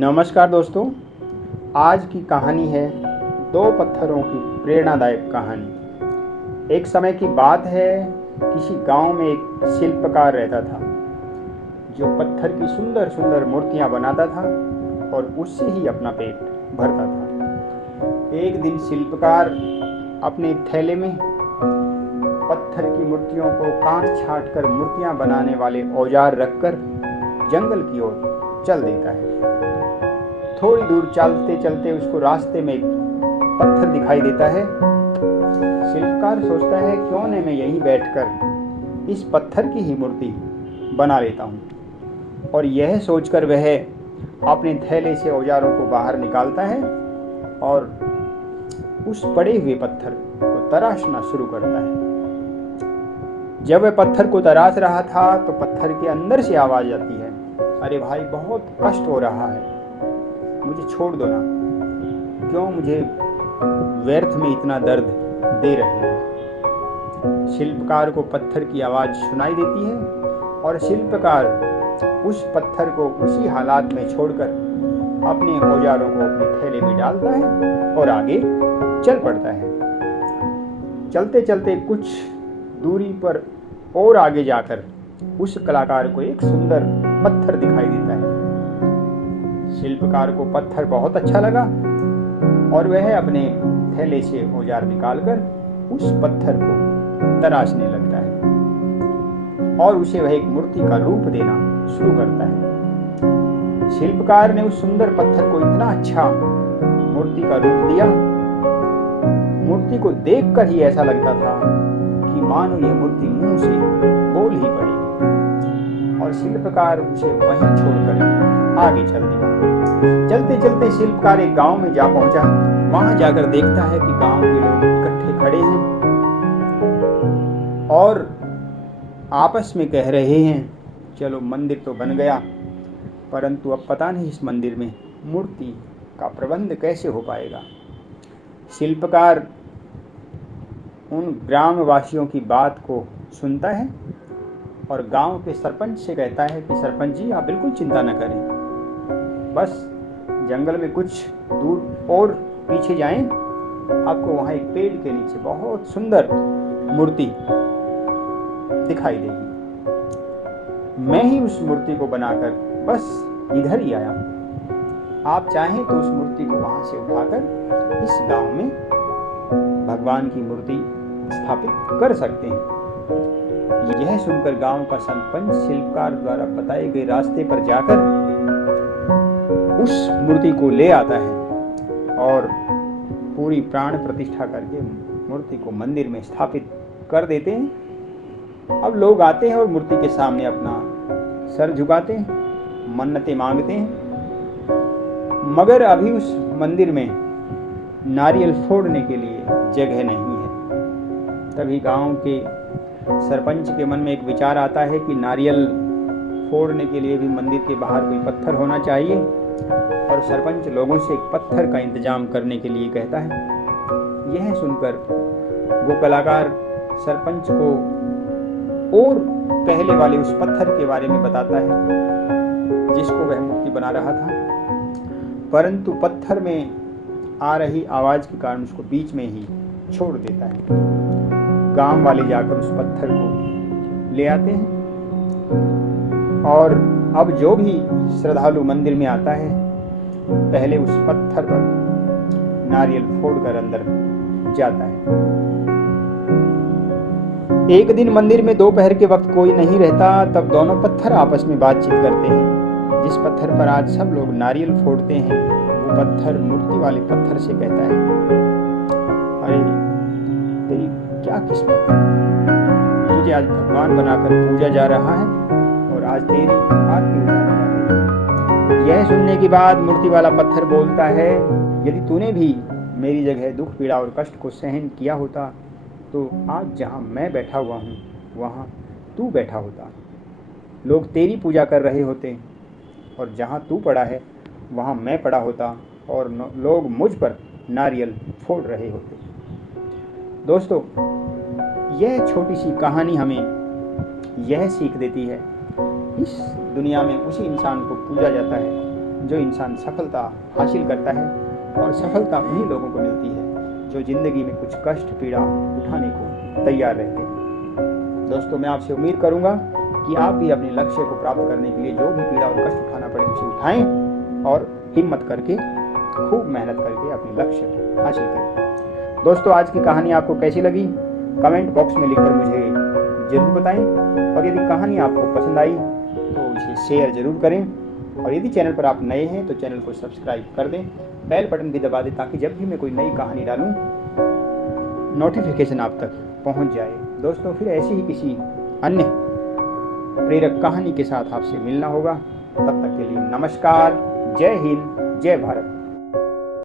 नमस्कार दोस्तों। आज की कहानी है दो पत्थरों की प्रेरणादायक कहानी। एक समय की बात है, किसी गांव में एक शिल्पकार रहता था जो पत्थर की सुंदर सुंदर मूर्तियां बनाता था और उससे ही अपना पेट भरता था। एक दिन शिल्पकार अपने थैले में पत्थर की मूर्तियों को काट छाट कर मूर्तियां बनाने वाले औजार रखकर जंगल की ओर चल देता है। थोड़ी दूर चलते चलते उसको रास्ते में एक पत्थर दिखाई देता है। शिल्पकार सोचता है, क्यों न मैं यहीं बैठकर इस पत्थर की ही मूर्ति बना लेता हूँ। और यह सोचकर वह अपने थैले से औजारों को बाहर निकालता है और उस पड़े हुए पत्थर को तराशना शुरू करता है। जब वह पत्थर को तराश रहा था तो पत्थर के अंदर से आवाज आती है, अरे भाई, बहुत कष्ट हो रहा है, मुझे छोड़ दो ना, क्यों मुझे व्यर्थ में इतना दर्द दे रहे हो। शिल्पकार को पत्थर की आवाज सुनाई देती है और शिल्पकार उस पत्थर को उसी हालात में छोड़कर अपने औजारों को अपने थैले में डालता है और आगे चल पड़ता है। चलते चलते कुछ दूरी पर और आगे जाकर उस कलाकार को एक सुंदर पत्थर दिखाई देता है। शिल्पकार को पत्थर बहुत अच्छा लगा और वह अपने थैले से औजार निकालकर उस पत्थर को तराशने लगता है और उसे वह एक मूर्ति का रूप देना शुरू करता है। शिल्पकार ने उस सुंदर पत्थर को इतना अच्छा मूर्ति का रूप दिया, मूर्ति को देखकर ही ऐसा लगता था कि मानो यह मूर्ति मुंह से बोल ही पड़ेगी। और शिल्पकार उसे वहीं छोड़कर आगे चल दिया। चलते चलते शिल्पकार एक गांव में जा पहुंचा। वहां जाकर देखता है कि गांव के लोग इकट्ठे खड़े हैं और आपस में कह रहे हैं, चलो मंदिर तो बन गया, परंतु अब पता नहीं इस मंदिर में मूर्ति का प्रबंध कैसे हो पाएगा। शिल्पकार उन ग्रामवासियों की बात को सुनता है और गांव के सरपंच से कहता है कि सरपंच जी, आप बिल्कुल चिंता न करें, बस जंगल में कुछ दूर और पीछे जाएं, आपको वहां एक पेड़ के नीचे बहुत सुंदर मूर्ति दिखाई देगी। मैं ही उस मूर्ति को बनाकर बस इधर ही आया हूं। आप चाहें तो उस मूर्ति को वहां से उठाकर इस गांव में भगवान की मूर्ति स्थापित कर सकते हैं। यह सुनकर गांव का सरपंच शिल्पकार द्वारा बताए गए रास्ते पर जाकर उस मूर्ति को ले आता है और पूरी प्राण प्रतिष्ठा करके मूर्ति को मंदिर में स्थापित कर देते हैं। अब लोग आते हैं और मूर्ति के सामने अपना सर झुकाते हैं, मन्नतें मांगते हैं, मगर अभी उस मंदिर में नारियल फोड़ने के लिए जगह नहीं है। तभी गांव के सरपंच के मन में एक विचार आता है कि नारियल फोड़ने के लिए भी मंदिर के बाहर कोई पत्थर होना चाहिए, और सरपंच लोगों से एक पत्थर का इंतजाम करने के लिए कहता है। यह सुनकर वो कलाकार सरपंच को और पहले वाले उस पत्थर के बारे में बताता है जिसको वह मूर्ति बना रहा था, परंतु पत्थर में आ रही आवाज के कारण उसको बीच में ही छोड़ देता है। गांव वाले जाकर उस पत्थर को ले आते हैं और अब जो भी श्रद्धालु मंदिर में आता है, पहले उस पत्थर पर नारियल फोड़कर अंदर जाता है। एक दिन मंदिर में दोपहर के वक्त कोई नहीं रहता, तब दोनों पत्थर आपस में बातचीत करते हैं। जिस पत्थर पर आज सब लोग नारियल फोड़ते हैं, वो पत्थर मूर्ति वाले पत्थर से कहता है, अरे तेरी क्या किस्मत है, तुझे आज भगवान बनाकर पूजा जा रहा है और आज तेरी आरती उतारी जा रही है। यह सुनने के बाद मूर्ति वाला पत्थर बोलता है, यदि तूने भी मेरी जगह दुख पीड़ा और कष्ट को सहन किया होता तो आज जहाँ मैं बैठा हुआ हूँ वहाँ तू बैठा होता, लोग तेरी पूजा कर रहे होते और जहाँ तू पड़ा है वहाँ मैं पड़ा होता और लोग मुझ पर नारियल फोड़ रहे होते। दोस्तों, यह छोटी सी कहानी हमें यह सीख देती है, इस दुनिया में उसी इंसान को पूजा जाता है जो इंसान सफलता हासिल करता है, और सफलता उन्हीं लोगों को मिलती है जो ज़िंदगी में कुछ कष्ट पीड़ा उठाने को तैयार रहते हैं। दोस्तों, मैं आपसे उम्मीद करूँगा कि आप भी अपने लक्ष्य को प्राप्त करने के लिए जो भी पीड़ा और कष्ट उठाना पड़े उसे उठाएं और हिम्मत करके खूब मेहनत करके अपने लक्ष्य को हासिल करें। दोस्तों, आज की कहानी आपको कैसी लगी कमेंट बॉक्स में लिखकर मुझे ज़रूर बताएं, और यदि कहानी आपको पसंद आई तो इसे शेयर ज़रूर करें, और यदि चैनल पर आप नए हैं तो चैनल को सब्सक्राइब कर दें, बेल बटन भी दबा दें ताकि जब भी मैं कोई नई कहानी डालूं नोटिफिकेशन आप तक पहुंच जाए। दोस्तों, फिर ऐसी ही किसी अन्य प्रेरक कहानी के साथ आपसे मिलना होगा। तब तक के लिए नमस्कार, जय हिंद, जय भारत।